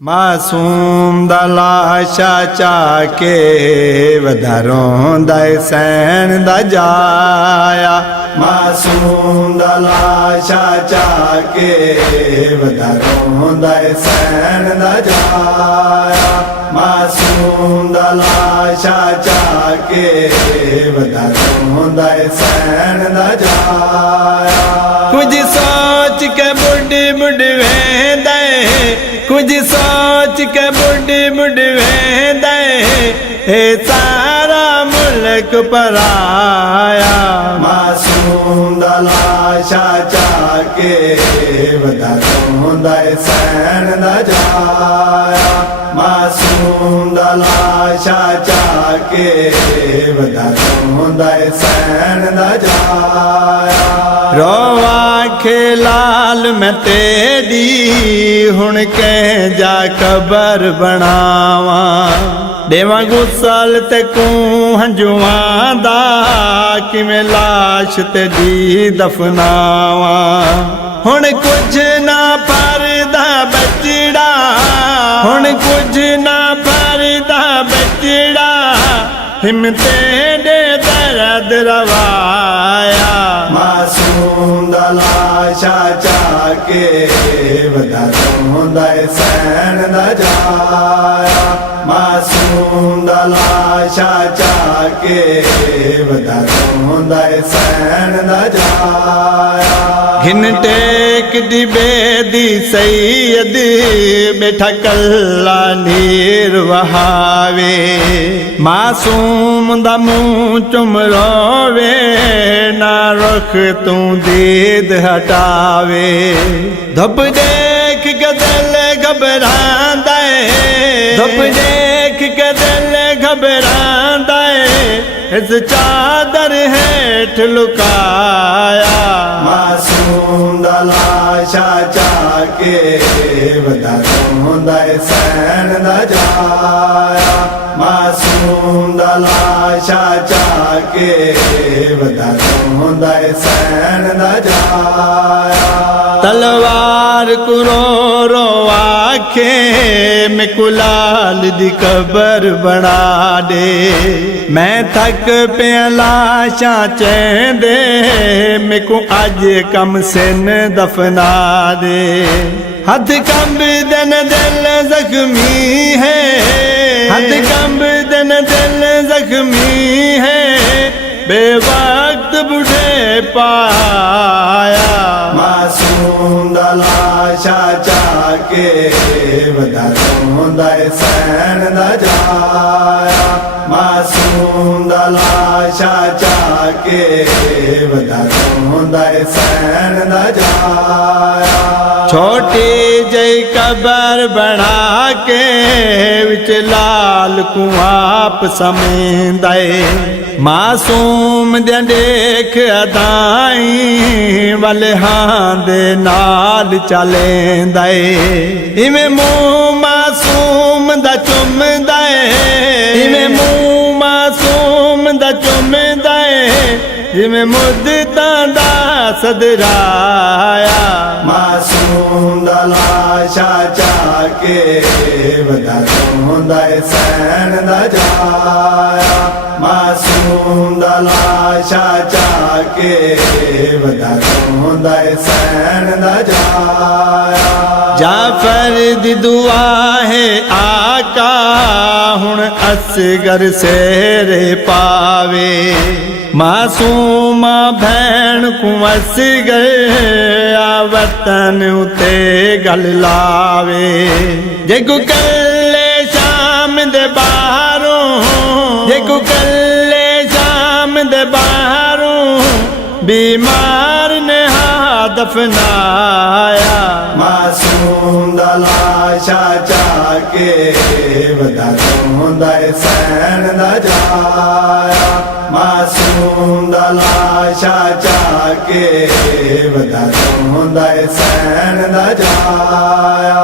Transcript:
मासूम दा लाशा चाके वधारों दा सैन दा जाया। मासूम दा लाशा चाके वधारों दा सैन दा जाया। मासूम दा लाशा चाके वधारों दा सैन दा जाया। कुछ सोच के बुढ़ी बुढ़ी वेंदे, कुछ सोच के बुढ़ी बुढ़ी वेंदे, हे सारा मुल्क पराया। मासूम दा लाशा चाके वधारों दा सैन दा जाया। मासूम दा लाशा चाके वधारों दा सैन दा जाया। रोवा खेलाल मैं तेरी हुण के जा कबर बनावा। देवा गुसल ते कू हंजुआं दा किवें लाश तेरी दफनावा। हुण कुछ ना फरदा बचड़ा, हुण कुछ ना फरदा बचड़ा, हिम्मते दे दर्द रवाया। मासूम दा लाशा चाके वधारों दा सैन दा जाया। मासूम दा लाशा चाके वधारों दा सैन दा जाया। घिन टेक दी बेदी सैयद बैठा कल्ला नीर वहावे। मासूम दा मुँह चुम रोवे, ना रुख तू दीद हटावे। धुप देख के दिल घबरांदा है, धुप देख के दिल घबरांदा है, इस चादर हेठ लुकाया। मासूम दा लाशा चाके वधारों दा सैन दा जाया। मासूम दा लाशा चाके वधारों दा सैन दा जाया। तलवार कुरो रो आखे मैं कुलाल दी कबर बना दे। मैं थक पिया लाशा चेंदे, मैं को अज कम सिन दफना दे। हथ कंब दिन दिल जख्मी है, हथ कंब दिन दिल जख्मी है, बेवक्त बुढ़े पाया। मासूम दा लाशा चाके वधारों दा सैन दा जाया। मासूम दा लाशा चाके वधारों दा सैन दा जाया। छोटी जई कबर बना के विच लाल को आप समेंदे। मासूम दे देख अदाई वाले हां दे नाल चलेंदा। इवें मुँह मासूम दा चुमदा है, इवें मुँह मासूम दा चुमदा है, जिवें मुद्दतां दा सदराया। मासूम दा लाशा चाके वधारों दा सैन दा जाया। मासूम दा लाशा चाके वधारों दा सैन दा जाया। जाफर दी दुआ है आका हुण असगर सेरे पावे। मासूमा भैन को असगर वतन उते गल लावे। जेको कल्ले शाम दे बाहरों, जेको कल्ले शाम दे बाहरों, बीमार ने दफनाया। मासूम दा लाशा चाके वधारों दा सैन दा जाया। मासूम दा लाशा चाके वधारों दा सैन दा जाया।